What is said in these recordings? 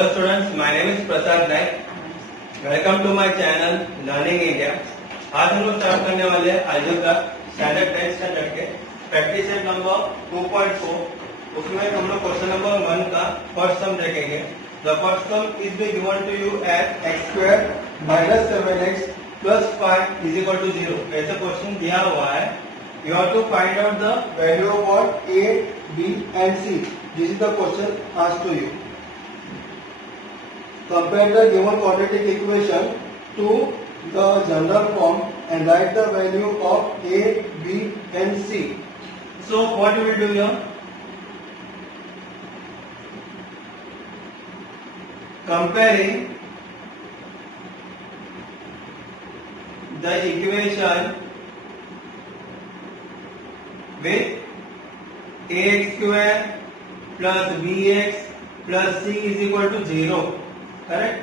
Hello students, my name is Prasad Naik. Welcome to my channel Learning India. आज हम लोग start करने वाले हैं अलजेब्रा स्टैंडर्ड 10 स्टैंडर्ड के प्रैक्टिस सेट नंबर 2.4. उसमें हम लोग क्वेश्चन नंबर 1 का फर्स्ट सम देखेंगे. The first sum is being given to you as x square minus 7x plus 5 is equal to 0. ऐसा क्वेश्चन दिया हुआ है. You have to find out the value of what a, b and c. This is the question asked to you. Compare the given quadratic equation to the general form and write the value of a, b and c. So what we will do here? Comparing the equation with ax square plus bx plus c is equal to 0. Correct.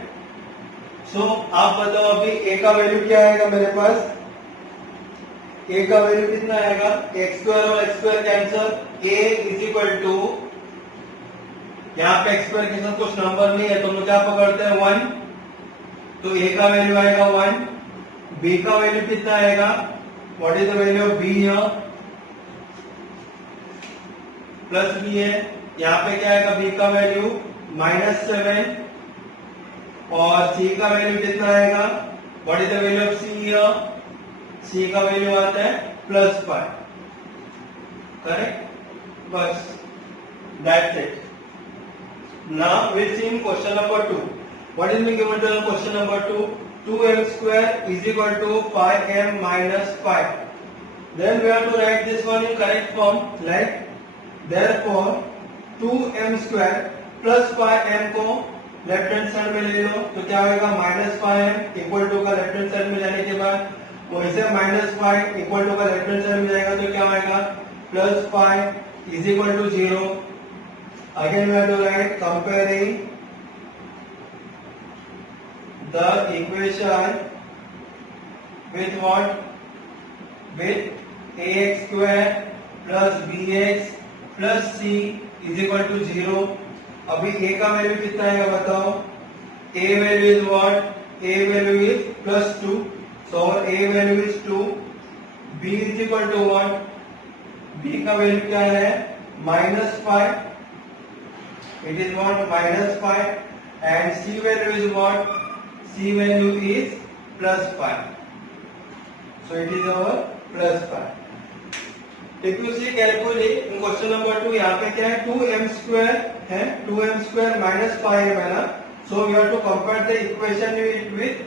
सो आप बताओ अभी a का value क्या आएगा मेरे पास. a का value कितना आएगा. एक्स स्क्वायर और x square cancel. a is equal to, यहाँ पे एक्स स्क्वायर के साथ कुछ नंबर नहीं है तो हम लोग क्या पकड़ते हैं 1. तो a का वैल्यू आएगा 1. b का वैल्यू कितना आएगा. What is the value of b here. Plus b है. यहाँ पे क्या आएगा b का वैल्यू -7 और c का वैल्यू कितना आएगा. What is the value of c here. c का वैल्यू आता है +5. करेक्ट. बस that's it. Now we see in question number 2. What is being given to the question number 2. 2m square is equal to 5m minus 5. Then we have to write this one in correct form, like therefore 2m square plus 5m को left hand side में ले लो तो क्या होगा. -5m equal to का left hand side में जाने के बाद वैसे -5 इक्वल टू का लेफ्ट हैंड साइड में जाएगा तो क्या होगा. +5 is equal to 0. Again we have to write comparing the equation with what. With ax square plus bx plus c is equal to 0. अभी a का वैल्यू कितना आएगा बताओ. a value is what. a value is +2. So a value is 2. b is equal to what. b का value क्या है. -5. It is what -5 and c value is what. c value is +5. So it is our +5. If you see carefully in question number 2, यहाँ पे क्या है. 2m square है. 2m square minus 5m है ना. So we have to compare the equation with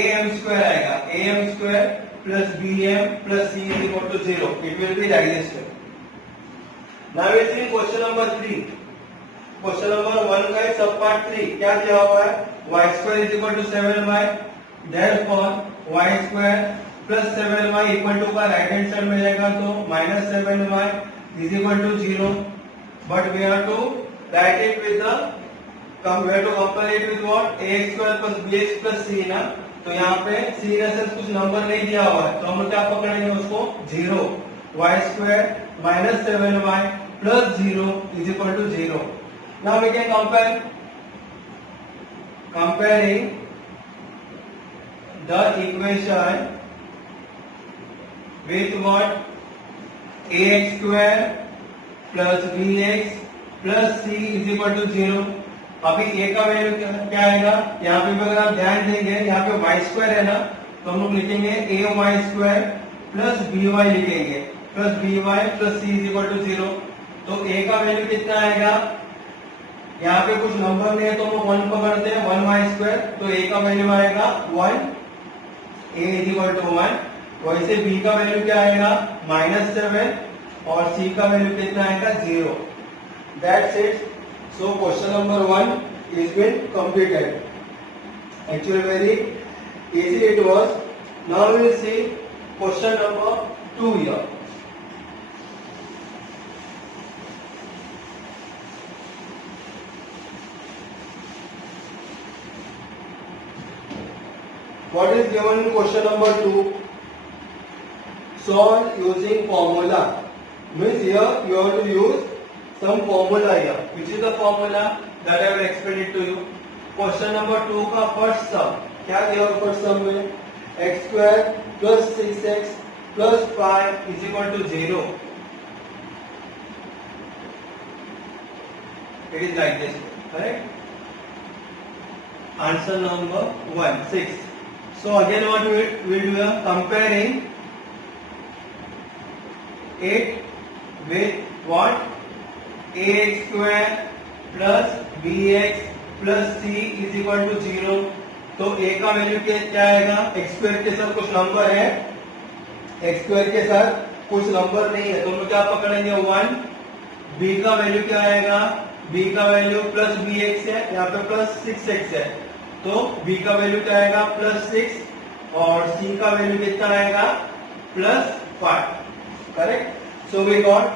am square आएगा. am square plus bm plus c is equal to 0. It will be like this way. Now we see question number 3. Question number 1 का सब part 3 क्या दिया हुआ है. y square is equal to 7y. Therefore y square plus 7y equal to का right hand side में जाएगा तो -7y is equal to 0. But we have to write it with the we have to compare it with what ax square plus bx plus c ना. तो यहाँ पे c ने से कुछ नंबर नहीं दिया हुआ है तो हम लोग क्या पकड़ेंगे उसको 0. y square -7y plus 0 is equal to 0. Now we can comparing the equation with what ax square plus bx plus c is equal to 0. अभी a का वैल्यू क्या आएगा. यहाँ पे अगर आप ध्यान देंगे यहाँ पे y स्क्वायर है ना तो हम लोग लिखेंगे ay स्क्वायर प्लस by लिखेंगे plus by plus c is equal to 0. तो a का वैल्यू कितना आएगा. यहाँ पे कुछ नंबर नहीं है तो हम लोग 1 पकड़ते हैं. 1y स्क्वायर तो a का वैल्यू आएगा 1. a is equal to 1. वैसे b का वैल्यू क्या आएगा -7 और c का वैल्यू कितना आएगा 0. That's it. So question number 1 is been completed. Actually very easy it was. Now we will see question number 2 here. What is given in question number 2? Solve using formula. Means here you have to use some formula here. Which is the formula? that I will explain it to you. Question number 2 का first सम क्या दिया हुआ first सम में x square plus 6x plus 5 is equal to 0. It is like this, correct? Answer number 1, 6. So again what we will do here, comparing 8 with what? ax square plus bx plus c is equal to 0. तो a का value क्या आएगा? x square के साथ कुछ number है, x square के साथ कुछ नंबर नहीं है तो हम लोग क्या पकड़ेंगे 1. b का वैल्यू क्या आएगा? b का वैल्यू प्लस bx है, यहाँ पे प्लस 6x है तो b का वैल्यू क्या आएगा? प्लस 6 और c का वैल्यू कितना आएगा? Plus 5. Correct? So we got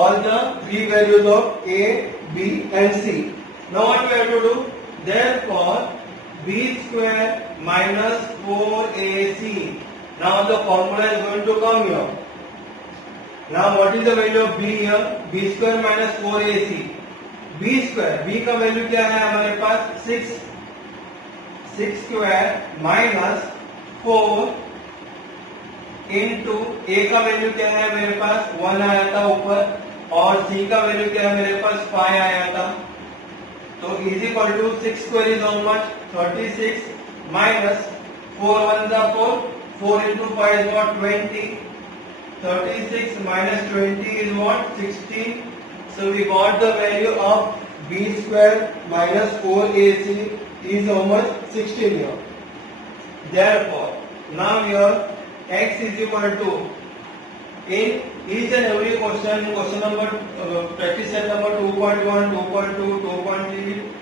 all the three values of a, b and c. Now what we have to do? Therefore b square minus 4ac. Now the formula is going to come here. Now what is the value of b here? b square minus 4ac. b square, b का value क्या है हमारे पास? 6 square minus 4 into a का value क्या है मेरे पास? 1 आया था ऊपर और c का वैल्यू क्या है मेरे पास? 5 आया था तो is equal to 6 square is how much? 36 minus 4 1 जा 4, 4 into 5 is what? 20. 36 minus 20 is what? 16. So we got the value of b square minus 4ac is how much? 16 here. Therefore now here x is equal to, in each and every question number practice set number 2.1, 2.2, 2.3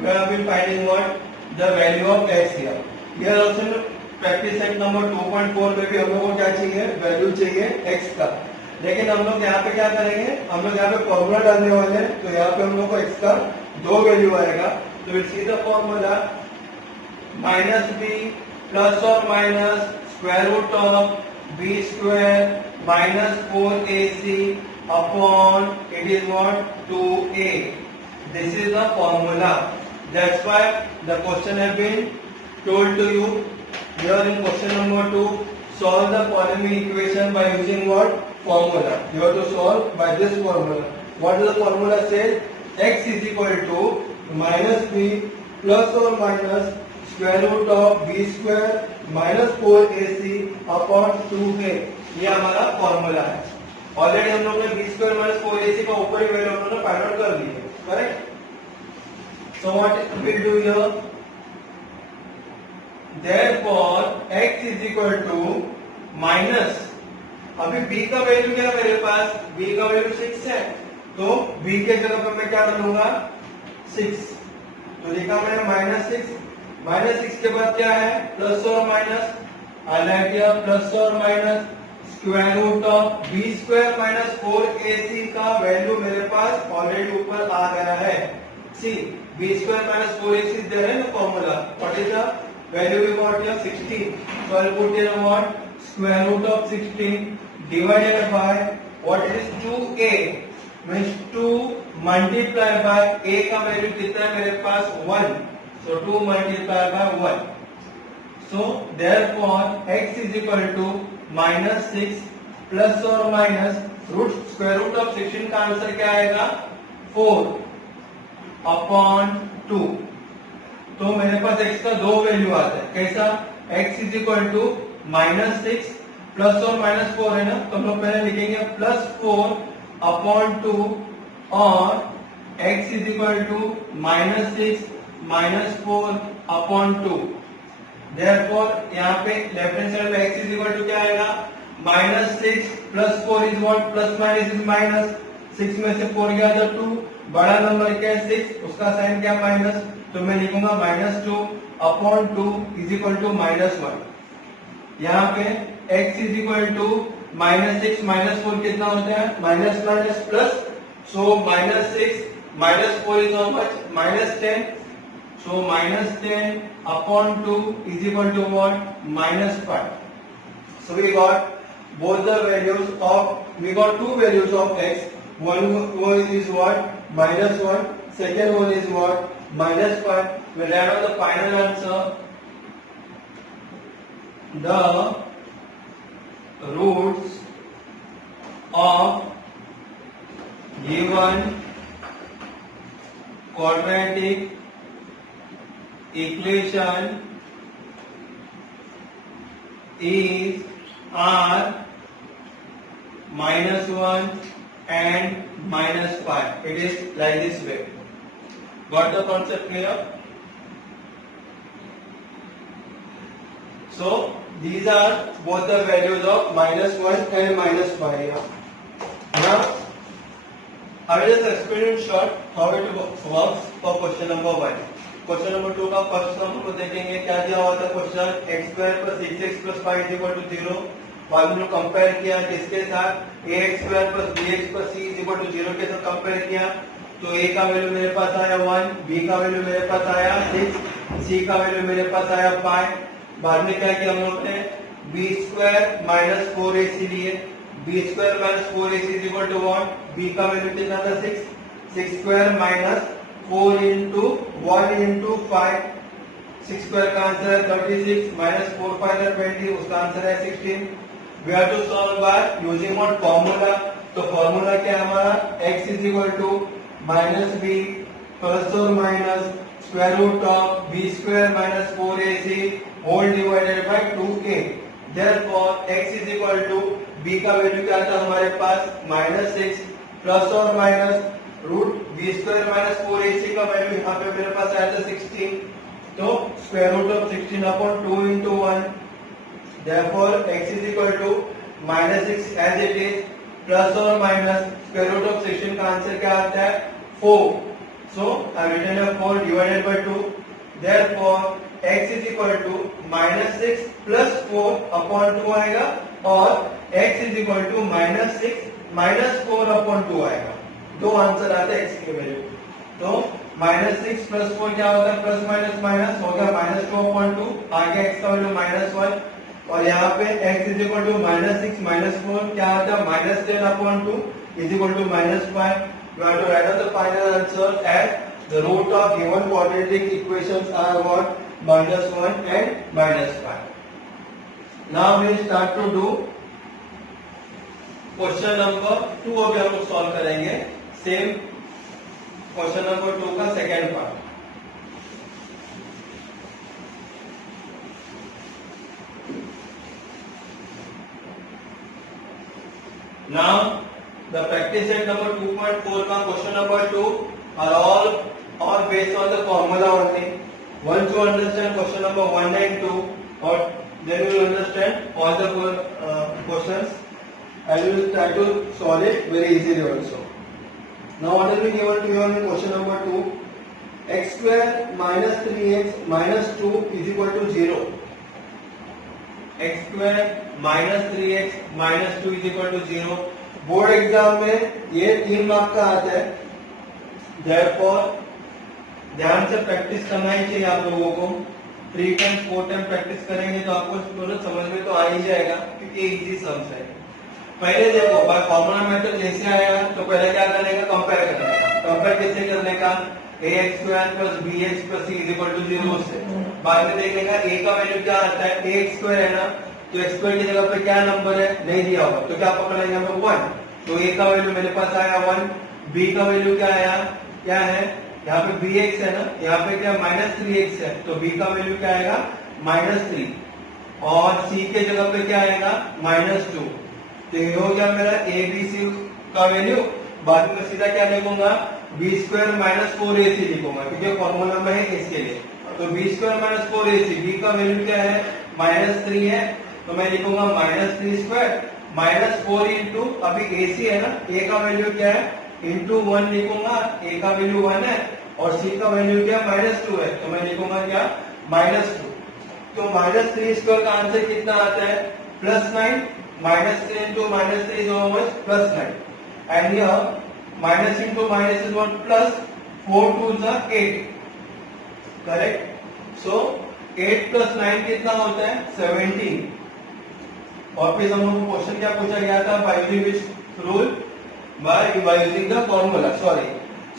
we have been finding what? The value of x here. Here also practice set number 2.4 में भी हम लोग को क्या चाहिए? Value चाहिए x का. लेकिन हम लोग यहाँ पे क्या करेंगे? हम लोग यहाँ पे फॉर्मूला डालने वाले हैं तो यहाँ पे हम लोग को x का 2 वैल्यू आएगा तो will see the formula minus b plus और minus square root of b square minus 4ac upon it is what? 2a. This is the formula. That's why the question has been told to you here in question number 2. Solve the polynomial equation by using what? Formula. You have to solve by this formula. What does the formula say? X is equal to minus b plus or minus square root of b square minus 4ac upon 2a. ये हमारा formula है. Already हम लोग ने b square minus 4ac का ऊपर ही value हम लोग ने फाइंड आउट कर ली है. Correct? So what will do here? Therefore x is equal to minus, अभी b का वैल्यू क्या है मेरे पास? b का वैल्यू 6 है तो b के जगह पर मैं क्या डालूंगा? 6. तो लिखा मैंने माइनस 6. माइनस 6 के बाद क्या है? प्लस और माइनस. हाईलाइट किया प्लस और minus. Square root of B square minus 4ac का वैल्यू मेरे पास ऑलरेडी ऊपर आ गया है. See b square minus 4ac is there in formula. What is the value we got here? 16. So I put in what? Square root of 16 divided by what is 2a means 2 multiply by a का value कितना है मेरे पास? 1. So 2 multiplied by 1. So therefore x is equal to minus 6 plus or minus root square root of 16 का answer क्या आएगा? 4 upon 2. तो मेरे पास x का 2 वैल्यू आता है. कैसा? x is equal to minus 6 plus और माइनस 4 है ना तो हम लोग पहले लिखेंगे प्लस 4 अपॉन 2 और x is equal to minus 6 minus 4 upon 2. Therefore यहाँ पे लेफ्ट हैंड साइड में x इज इक्वल टू क्या आएगा? Minus 6 plus 4 is what? Plus minus is minus. 6 में से 4 गया तो 2. बड़ा नंबर क्या है? 6. उसका साइन क्या? माइनस. तो मैं लिखूंगा minus 2 upon 2 is equal to minus 1. यहाँ पे x is equal to minus 6 minus 4 कितना होता है? Minus minus plus. So minus 6 minus 4 is how much? Minus 10. So minus 10 upon 2 is equal to what? Minus 5. So we got both the values of, we got two values of x. One is what? Minus 1. second one is what? -5. We write down the final answer. The roots of given quadratic equation are -1 and -5. It is like this way. Got the concept clear? So these are both the values of -1 and -5. Now I will just explain in short how it works for question number 1. Question number 2 का first सम को देखेंगे. क्या दिया हुआ था question? x² + 6x + 5 = 0. बाद में compare किया किसके साथ? ax² + bx + c = 0 के साथ कंपेयर किया. तो a का वैल्यू मेरे पास आया 1, b का वैल्यू मेरे पास आया 6, c का वैल्यू मेरे पास आया 5. बाद में क्या किया हम लोग ने? b² - 4ac लिए. b² - 4ac = 1. b का वैल्यू कितना था? 6. 6² - 4 into 1 into 5. 6 square का आंसर है 36 minus 4 5 है 20. उसका आंसर है 16. We have to solve by using what formula? तो फॉर्मूला क्या है हमारा? x is equal to minus b plus or minus square root of b square minus 4ac whole divided by 2a. Therefore x is equal to b का value क्या था हमारे पास? -6 plus or minus root b square minus 4ac का value यहाँ पे मेरे पास आया था 16. तो square root of 16 upon 2 into 1. Therefore x is equal to -6 as it is plus or minus square root of 16 का आंसर क्या आता है? 4. So I have written a 4 divided by 2. Therefore x is equal to -6 plus 4 upon 2 आएगा और x is equal to -6 minus 4 upon 2 आएगा. दो answer आते हैं x की वैल्यू. तो -6 plus 4 क्या होता है? प्लस माइनस माइनस हो गया -2 upon 2. आगे x का वैल्यू -1 और यहाँ पे x is equal to -6 minus 4 क्या आता है? -10 upon 2 is equal to -5. You have to write down the final answer as the root of given quadratic equations are what? -1 and -5. Now we start to do question number 2. अभी हम लोग solve करेंगे same question number 2 का second part. Now the practice set number 2.4 का question number 2 are all based on the formula only. Once you understand question number 1 and 2 or then you will understand all the questions and you will try to solve it very easily also. Now what has been given to you in question number 2? X square minus 3x minus 2 is equal to 0. X square minus 3x minus 2 is equal to 0. Board exam में ये 3 mark का आता है. Therefore ध्यान से practice करना ही चाहिए आप लोगों को. 3 टाइम 4 टाइम प्रैक्टिस करेंगे तो आपको थोड़ा समझ में तो आ ही जाएगा क्योंकि इजी सम्स है. पहले देखो बाय फॉर्मूला मेथड जैसे आएगा तो पहले क्या करने का? कंपेयर करने का. कंपेयर कैसे करने का? ax² + bx + c = 0 से. बाद में देखने का a का वैल्यू क्या आता है? ax² है ना, तो x² की जगह पे क्या नंबर है? नहीं दिया हुआ तो क्या पकड़ेंगे हम लोग? 1. तो a का वैल्यू मेरे पास आया 1. b का वैल्यू क्या आया? क्या है? यहाँ पे bx है ना, यहाँ पे क्या -3x है तो b का वैल्यू क्या आएगा? -3. और c के जगह पे क्या आएगा? -2. तो ये हो गया मेरा a b c का वैल्यू. बाद में सीधा क्या लिखूंगा? b² - 4ac लिखूंगा क्योंकि फॉर्मूला में है इसके लिए. तो b² - 4ac b का वैल्यू क्या है? -3 है तो मैं लिखूंगा -3² -4 इंटू अभी ac है ना, a का वैल्यू क्या है? इंटू 1 लिखूंगा. a का वैल्यू 1 है और c का वैल्यू क्या? -2 है तो मैं लिखूंगा क्या? -2. तो -3² का आंसर कितना आता है? +9. -3 into -3 is how much? +9. And here minus into minus is what? Plus. 4 2s are 8. Correct? So 8 plus 9 कितना होता है? 17. और फिर हम लोग को क्वेश्चन क्या पूछा गया था? By using which rule? By using the formula. Sorry.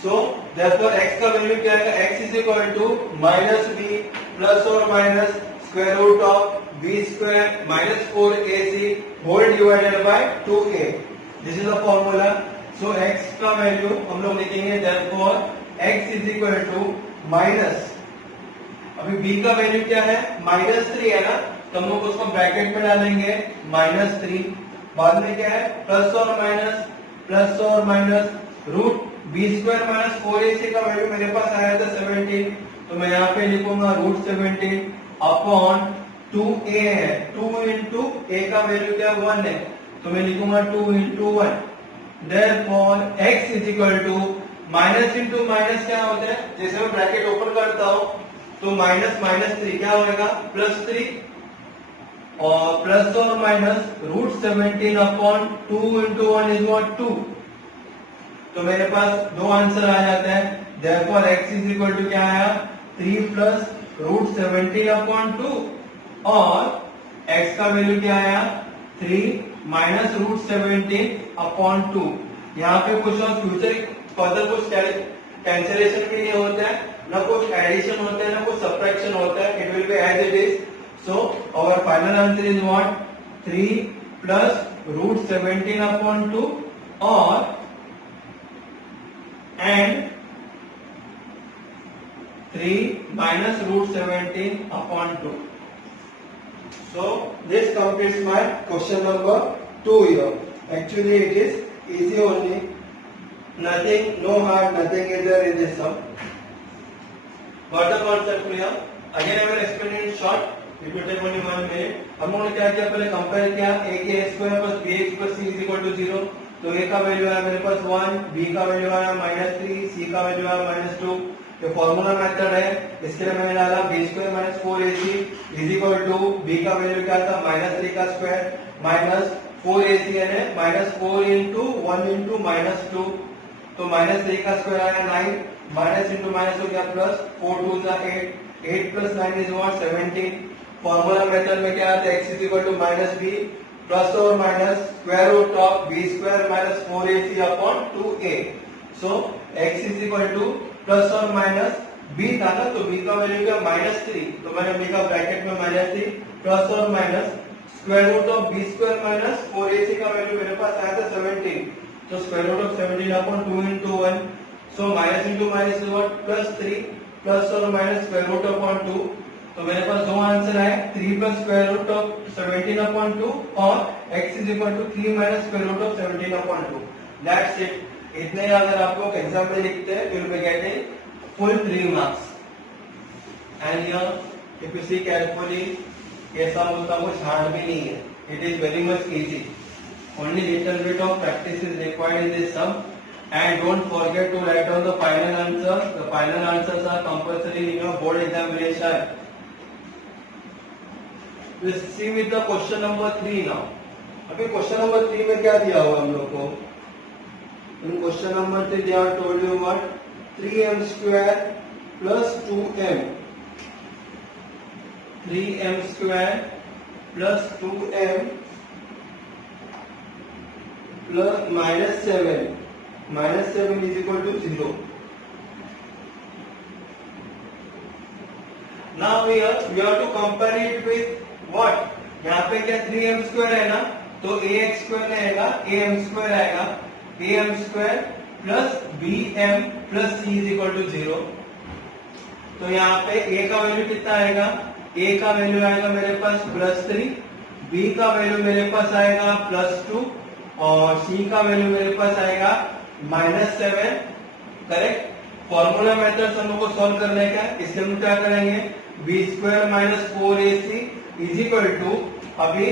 So therefore x का वैल्यू क्या आएगा, x is equal to minus B plus और minus square root of B square minus 4ac whole divided by 2a. This is the formula. So x का value हम लोग लिखेंगे therefore x is equal to minus, अभी b का value क्या है, -3 है ना, तो हम लोग उसको ब्रैकेट में डालेंगे -3. बाद में क्या है, प्लस और minus root b square minus 4ac का वैल्यू मेरे पास आया था 17, तो मैं यहाँ पे लिखूंगा रूट 17 अपॉन 2a है. 2 इंटू a का वैल्यू क्या 1 है, तो मैं लिखूंगा 2 into 1. Therefore x is equal to minus into minus क्या होता है, जैसे मैं ब्रैकेट ओपन करता हूं तो -3 क्या होगा, +3 और प्लस और minus root 17 upon 2 into 1 is what 2. तो मेरे पास दो आंसर आ जाते हैं. Therefore x is equal to क्या आया, 3 प्लस रूट 17 अपॉन 2 और x का वैल्यू क्या आया 3 माइनस रूट 17 अपॉन 2. यहाँ पे कुछ और फ्यूचर फर्दर कुछ कैंसिलेशन भी नहीं होता है, ना कुछ एडिशन होता है, ना कुछ सब्ट्रैक्शन होता है. It will be as it is. So our final answer is what, 3 plus root 17 upon 2 or and 3 minus root 17 upon 2. So this completes my question number 2 here. Actually it is easy only. Nothing, no hard, nothing is there in this sum. Got the concept clear? Again I will explain it in short. It will take only 1 minute. हम लोगों ने क्या किया, पहले compare किया a के square plus bx plus c is equal to 0. तो a का वैल्यू आया मेरे पास 1, b का वैल्यू आया -3, c का वैल्यू आया -2. ये फॉर्मूला मेथड है, इसके लिए मैंने डाला b square minus 4ac is equal to b का वैल्यू क्या था, -3 का स्क्वायर माइनस 4ac यानी -4 इंटू 1 इंटू -2. तो -3 का स्क्वायर आया 9, माइनस इंटू माइनस हो गया प्लस, 4 2 जा 8, 8 plus 9 is what 17. Formula method में क्या आता है, x is equal to minus B plus और minus square root of B square minus 4ac upon 2a. So x is equal to plus और minus b था ना, तो b का वैल्यू क्या -3, तो मैंने b का ब्रैकेट में -3 प्लस और minus square root of B square minus 4ac का वैल्यू मेरे पास आया था 17, तो square root of 17 upon 2 into 1. So minus into minus is what +3 plus और माइनस स्क्वायर रूट अपॉन 2. तो मेरे पास दो आंसर आए, 3 plus square root of 17 upon 2 और x is equal to 3 minus square root of 17 upon 2. That's it. इतने अगर आप लोग एग्जाम में लिखते हैं you will be getting full 3 marks. And here if you see carefully, ऐसा होता कुछ हार्ड भी नहीं है. It is very much easy. Only little bit of practice is required in this sum. And don't forget to write down the final answer. The final answers are compulsory in your board examination. Let's see with the question number 3 now. अभी question number 3 में क्या दिया हुआ हम लोग को? In question number 3 they have told you what, 3m square plus 2m. 3m square plus 2m plus -7. -7 is equal to 0. Now here we have to compare it with what? यहाँ पे क्या 3m square है ना, तो ax square रहेगा, am square आएगा, am square plus bm plus c is equal to 0. तो यहाँ पे a का वैल्यू कितना आएगा, a का वैल्यू आएगा मेरे पास +3, b का वैल्यू मेरे पास आएगा +2 और c का वैल्यू मेरे पास आएगा -7. करेक्ट. फॉर्मूला मेथड हम लोग को सॉल्व करने का, इसलिए हम क्या करेंगे, B square minus 4ac is equal to, अभी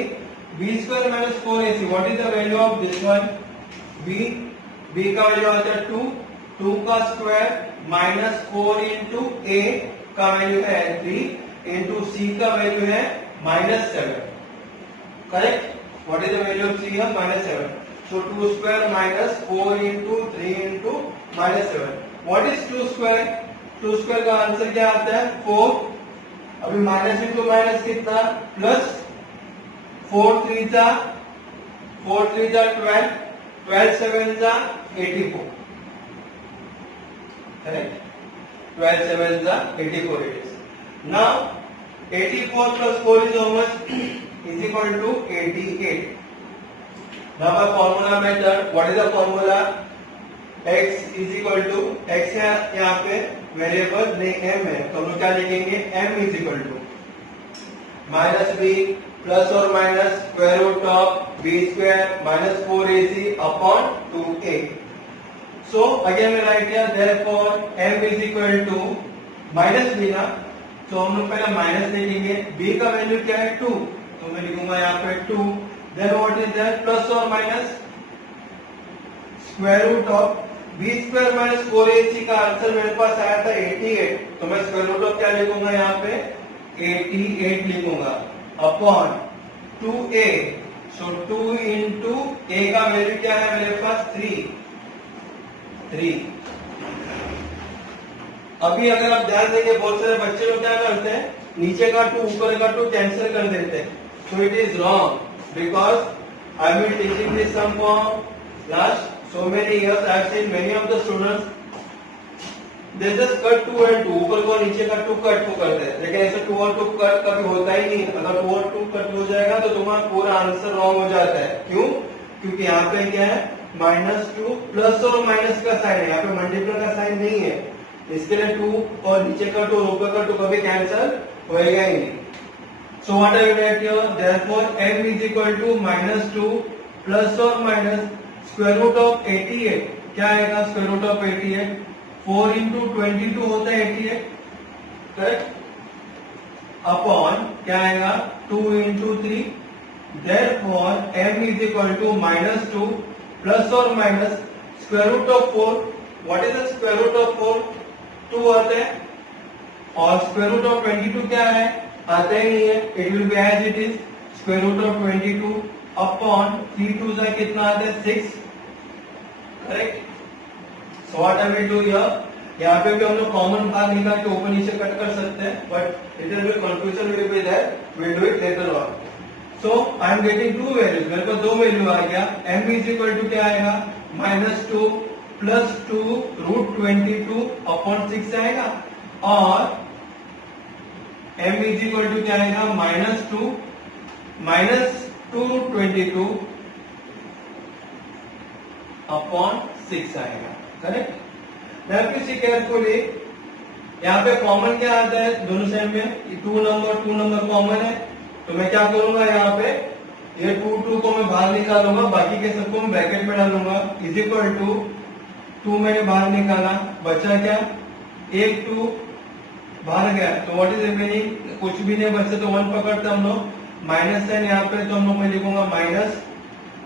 B square minus 4ac what is the value of this one, B का वैल्यू आता है 2 का स्क्वायर माइनस 4 इंटू ए का वैल्यू है 3 इंटू सी का वैल्यू है -7. Correct. What is the value of C है -7. So 2 square minus 4 into 3 into -7. What is 2 square? 2 square का आंसर क्या आता है 4. अभी माइनस इंटू माइनस कितना, प्लस 4 3 जा 12, 12 7 जा 84. correct? 12 sevens are 84 it is. Now 84 plus 4 is how much? Is equal to 88. Now by formula method, what is the formula? x is equal to x है यहाँ पे वेरिएबल m है, तो हम लोग क्या लिखेंगे? m is equal to minus b plus और minus square root of b square minus 4ac upon 2a. So again we write here therefore m is equal to minus b ना, तो हम लोग पहले माइनस लिखेंगे. b का value क्या है? 2, तो मैं लिखूंगा यहाँ पे 2. Then what is that? Plus और minus square root of b square minus 4ac का आंसर मेरे पास आया था 88, तो मैं स्क्वायर रूट ऑफ क्या लिखूंगा यहाँ पे? 88 लिखूंगा upon 2a. So 2 into a का वैल्यू क्या है मेरे पास? 3. अभी अगर आप ध्यान देंगे बहुत सारे बच्चे लोग क्या करते हैं, नीचे का 2 ऊपर का 2 कैंसिल कर देते हैं. So it is wrong because I been teaching this sum for last so many years. I have seen many of the students they just cut 2 and 2, ऊपर को नीचे का 2 कट को करते हैं, लेकिन ऐसे 2 और 2 कट कभी होता ही नहीं. अगर 2 और 2 कट हो जाएगा तो तुम्हारा पूरा आंसर रॉन्ग हो जाता है. क्यों? क्योंकि यहाँ पे क्या है? -2 प्लस और माइनस का साइन है, यहाँ पे मल्टीप्लाई का साइन नहीं है. इसके लिए 2 और नीचे का 2 और ऊपर का 2 कभी कैंसिल होएगा ही नहीं. So what I will write here? Therefore m is equal to -2 plus और माइनस स्क्वायर रूट ऑफ 88. क्या आएगा स्क्वायर रूट ऑफ 88? 4 इंटू 22 होता है 88, करेक्ट? अपॉन क्या आएगा? 2 into 3. Therefore m is equal to -2 plus और minus square root of 4. What is the square root of 4? 2 आता है, और स्क्वायर रूट ऑफ 22 क्या है? आता ही नहीं है. It will be as it is square root of 22 upon 3 2 से कितना आता है? 6, correct? So what I will do here, यहाँ पे भी हम लोग कॉमन भाग निकाल के ऊपर नीचे कट कर सकते हैं, but little bit confusion will be there. Will do it later on. So I am getting 2 values. मेरे को 2 वैल्यू आ गया. m इज इक्वल टू क्या आएगा? -2 प्लस 2 रूट 22 अपॉन 6 आएगा, और m इज इक्वल टू क्या आएगा? -2 रूट 22 अपॉन 6 आएगा, correct? Now if you see carefully, यहाँ पे कॉमन क्या आता है दोनों साइड में? 2 नंबर कॉमन है, तो मैं क्या करूंगा यहाँ पे? ये 2 को मैं बाहर निकालूंगा, बाकी के सबको मैं ब्रैकेट में डालूंगा. इज इक्वल टू 2 मैंने बाहर निकाला, बचा क्या? एक 2 बाहर गया, तो व्हाट इज रिमेनिंग? कुछ भी नहीं बचा, तो 1 पकड़ते हम लोग. माइनस साइन यहाँ पे, तो हम लोग मैं लिखूंगा माइनस,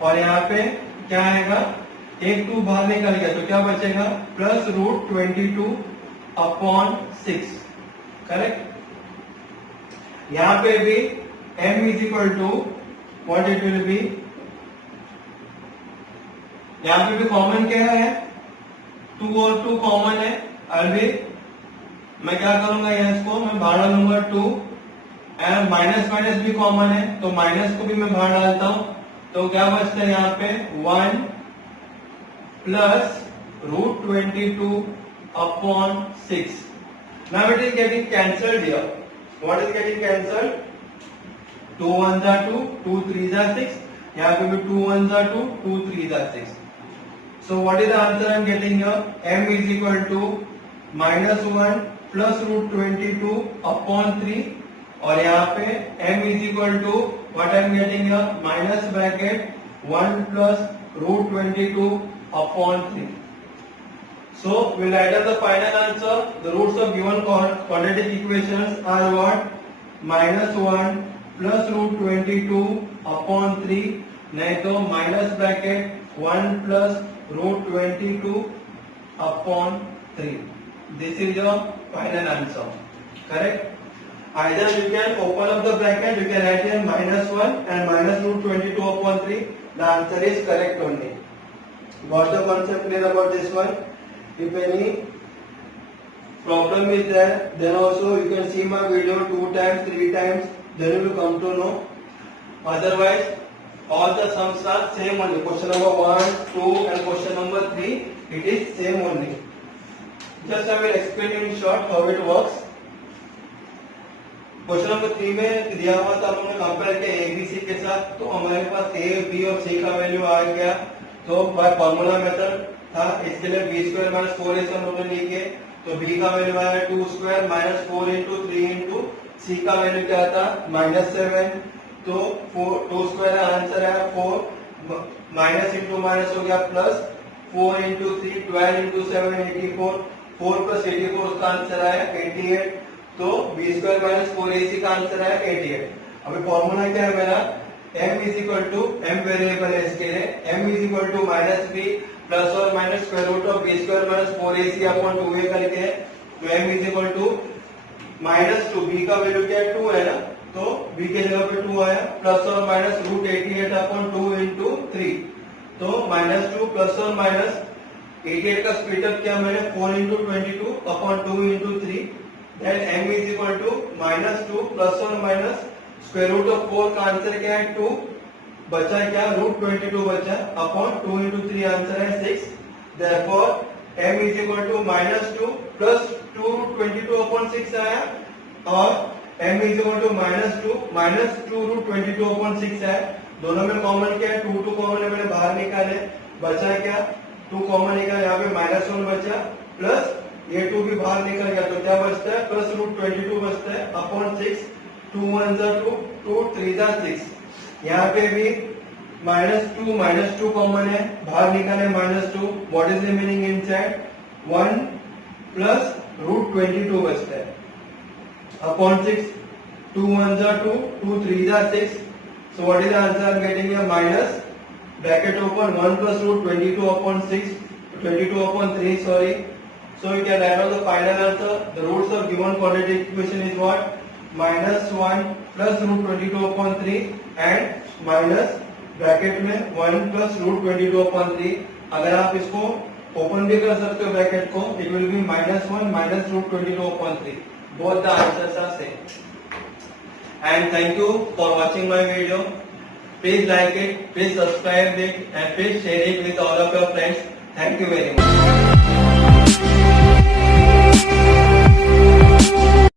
और यहाँ पे क्या आएगा? एक 2 बाहर निकल गया, तो क्या बचेगा? Plus root 22 upon 6, correct? यहाँ पे भी m is equal to what it will be? यहाँ पे भी कॉमन क्या है? 2 और 2 कॉमन है. अभी मैं क्या करूंगा? यहाँ इसको मैं बाहर डालूंगा 2, एंड माइनस माइनस भी कॉमन है, तो माइनस को भी मैं बाहर डालता हूं, तो क्या बचता है यहाँ पे? 1 plus root 22 upon 6. Now it is getting cancelled here. What is getting cancelled? 2 1s are 2, 2 3s are 6. यहाँ पे भी 2 1s are 2, 2 3s are 6. So what is the answer I am getting here? m is equal to -1 plus root 22 upon 3, और यहाँ पे m is equal to what I am getting here? Minus bracket 1 plus root 22 upon 3. So we'll write as the final answer. The roots of given quadratic equations are what? -1 plus root 22 upon 3. नहीं तो minus bracket 1 plus root 22 upon 3. This is your final answer. Correct? Either you can open up the bracket, you can write here -1 and minus root 22 upon 3. The answer is correct only. Got the concept clear about this one? If any problem is there, then also you can see my video 2 times, 3 times, then you will come to know. Otherwise, all the sums are same only. Question number 1, 2 and question number 3, it is same only. Just I will explain in short how it works. Question number 3 में दिया हुआ था, हमने compare किया A B C के साथ, तो हमारे पास ए बी और सी का वैल्यू आ गया। तो बाय फॉर्मूला मेथड था, इसके लिए बी स्क्वायर माइनस 4ac हम लोगों ने लिखे, तो बी का वैल्यू आया 2 स्क्वायर माइनस 4 इंटू 3 इंटू सी का वैल्यू क्या था -7, तो 2 स्क्वायर आंसर है 4, माइनस इंटू माइनस हो गया प्लस, 4 इंटू 3 12 इंटू 7 84, 4 प्लस 84 उसका आंसर आया 88, तो बी स्क्वायर माइनस 4ac का आंसर आया 88। अभी फॉर्मूला क्या है मेरा, m is equal to m variable है इसके लिए, m is equal to minus B plus और minus square root of B square minus 4ac upon 2a करके है, तो m is equal to -2, B का वैल्यू क्या है 2 है ना, तो b के जगह पे 2 आया, प्लस और माइनस रूट 88 अपॉन 2 इंटू 3, तो -2 प्लस और माइनस 88 का स्प्लिटअप किया मैंने 4 into 22 upon 2 into 3, then m is equal to -2 plus और माइनस स्क्वायर रूट ऑफ 4 का आंसर क्या है 2, बचा क्या रूट 22 बचा अपॉन 2 इंटू 3 आंसर है 6, therefore m is equal to -2 plus 2 22 upon 6 आया, और m is equal to -2 root 22 upon 6 है, दोनों में कॉमन क्या है 2 कॉमन है, मैंने बाहर निकाले, बचा क्या 2 कॉमन निकाला, यहाँ पे -1 बचा, प्लस ये 2 भी बाहर निकल गया, तो क्या बचता है प्लस रूट 22 बचता है अपॉन 6, 2 1 2 2 3 6, यहाँ पे भी -2 कॉमन है, बाहर निकाले -2, what is remaining inside 1 plus root 22 बचता है upon 6, 2 1 2 2 3 6, so what is the answer I am getting here, minus bracket open 1 plus root 22 upon 6, 22 upon 3 sorry, so you can write out the final answer. The roots of given quadratic equation is what, -1 plus root 22 upon 3 and minus bracket में 1 plus root 22 upon 3, अगर आप इसको open भी कर सकते हो bracket को, it will be -1 minus root 22 upon 3, both the answers are same. And thank you for watching my video. Please like it, please subscribe it, and please share it with all of your friends. Thank you very much.